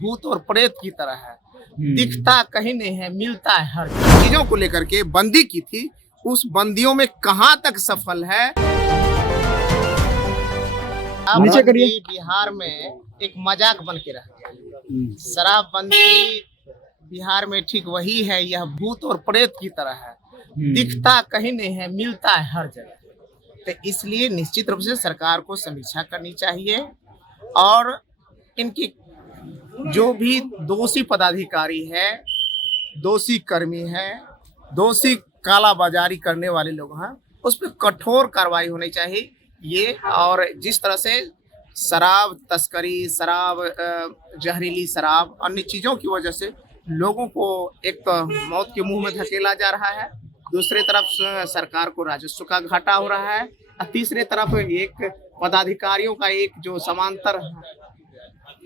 भूत और प्रेत की तरह है, दिखता कहीं नहीं है, मिलता है हर जगह। चीजों को लेकर के बंदी की थी, उस बंदियों में कहां तक सफल है। नीचे करिए। बिहार में एक मजाक बन के रह गया। शराबबंदी बिहार में ठीक वही है, यह भूत और प्रेत की तरह है, दिखता कहीं नहीं है, मिलता है हर जगह। तो इसलिए निश्चित रूप से सरकार को समीक्षा करनी चाहिए और इनकी जो भी दोषी पदाधिकारी है, दोषी कर्मी है, दोषी कालाबाजारी करने वाले लोग हैं, उस पर कठोर कार्रवाई होनी चाहिए। ये और जिस तरह से शराब तस्करी, शराब, जहरीली शराब, अन्य चीज़ों की वजह से लोगों को एक तो मौत के मुंह में धकेला जा रहा है, दूसरी तरफ सरकार को राजस्व का घाटा हो रहा है, और तीसरी तरफ एक पदाधिकारियों का एक जो समांतर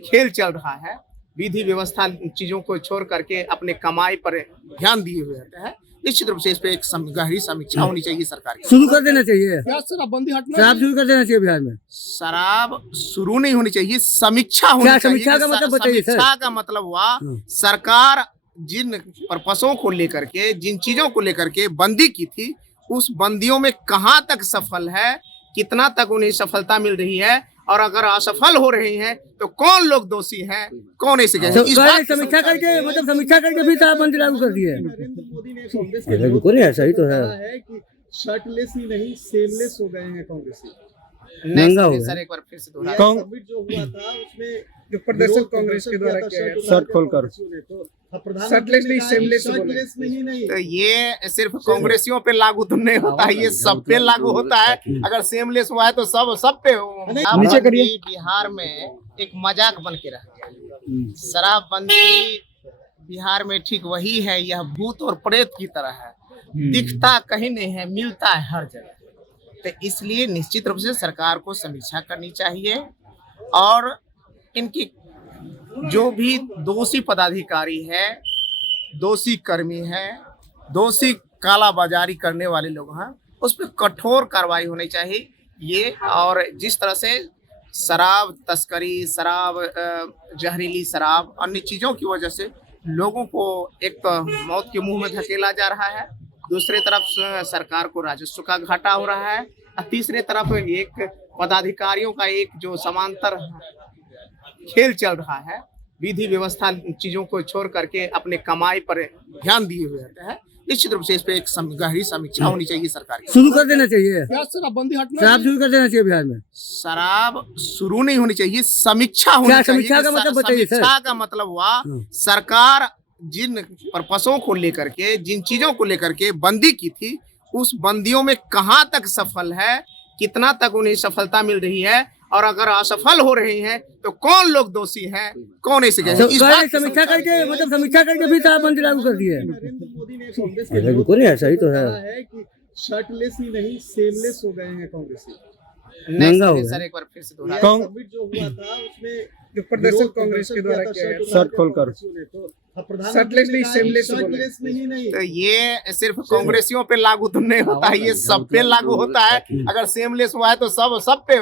खेल चल रहा है, विधि व्यवस्था चीजों को छोड़ करके अपने कमाई पर ध्यान दिए हुए रहते हैं। निश्चित रूप से इस पे एक गहरी समीक्षा होनी चाहिए सरकार की। शुरू कर देना चाहिए, शराबबंदी हटना, शराब शुरू कर देना चाहिए बिहार में। शराब शुरू नहीं होनी चाहिए, समीक्षा होनी चाहिए। समीक्षा का मतलब बताइए सर। समीक्षा का मतलब हुआ सरकार जिन पर्पसों को लेकर के, जिन चीजों को लेकर के बंदी की थी, उस बंदियों में कहां तक सफल है, कितना तक उन्हें सफलता मिल रही है, और अगर असफल हो रहे हैं तो कौन लोग दोषी हैं, कौन ऐसे समीक्षा करके मतलब समीक्षा करके भी शराबबंदी लागू कर दी है। नरेंद्र मोदी ने कांग्रेस नहीं ऐसा ही तो है कि शर्टलेस ही नहीं सेमलेस हो गए हैं कांग्रेसी। महंगा हो गया। सर एक बार फिर से दोहरा। समिट जो हुआ था उसमें जो प्रदर्शन कांग्रेस के द्वारा किया गया, शर्ट खोलकर शर्टलेस नहीं सेमलेस नहीं। तो ये सिर्फ कांग्रेसियों पे लागू तो नहीं होता है, ये सब पे लागू होता है। अगर सेमलेस हुआ है तो सब पे नीचे करिए। बिहार में एक मजाक बन के रह गया। शराबबंदी बिहार में ठीक वही है, यह भूत और प्रेत की तरह है, दिखता कहीं नहीं है, मिलता है हर जगह। तो इसलिए निश्चित रूप से सरकार को समीक्षा करनी चाहिए और इनकी जो भी दोषी पदाधिकारी है, दोषी कर्मी है, दोषी कालाबाजारी करने वाले लोग हैं, उस पर कठोर कार्रवाई होनी चाहिए। ये और जिस तरह से शराब तस्करी, शराब, जहरीली शराब, अन्य चीज़ों की वजह से लोगों को एक तो मौत के मुंह में धकेला जा रहा है, दूसरी तरफ सरकार को राजस्व का घाटा हो रहा है, और तीसरी तरफ एक पदाधिकारियों का एक जो समांतर खेल चल रहा है, विधि व्यवस्था चीजों को छोड़ करके अपने कमाई पर ध्यान दिए हुए रहते हैं। निश्चित रूप से इस पे एक गहरी समीक्षा होनी चाहिए सरकार की। शुरू कर देना चाहिए, शराबबंदी हटना, शराब शुरू कर देना चाहिए बिहार में। शराब शुरू नहीं होनी चाहिए, समीक्षा होनी चाहिए। समीक्षा का मतलब बताइए सर। समीक्षा का मतलब हुआ सरकार जिन पर्पसों को लेकर के, जिन चीजों को लेकर के बंदी की थी, उस बंदियों में कहां तक सफल है, कितना तक उन्हें सफलता मिल रही है, और अगर असफल हो रहे हैं तो कौन लोग दोषी हैं, कौन ऐसे समीक्षा करके मतलब समीक्षा करके भी शराबबंदी लागू कर दी है। नरेंद्र मोदी ने कांग्रेस नहीं ऐसा ही तो है कि शर्टलेस ही नहीं सेमलेस हो गए हैं कांग्रेसी। महंगा हो गया। सर एक बार फिर से दोहरा। समिट जो हुआ था उसमें जो प्रदर्शन कांग्रेस के द्वारा किया गया, शर्ट खोलकर शर्टलेस नहीं सेमलेस नहीं। तो ये सिर्फ कांग्रेसियों पे लागू तो नहीं होता है, ये सब पे लागू होता है। अगर सेमलेस हुआ है तो सब पे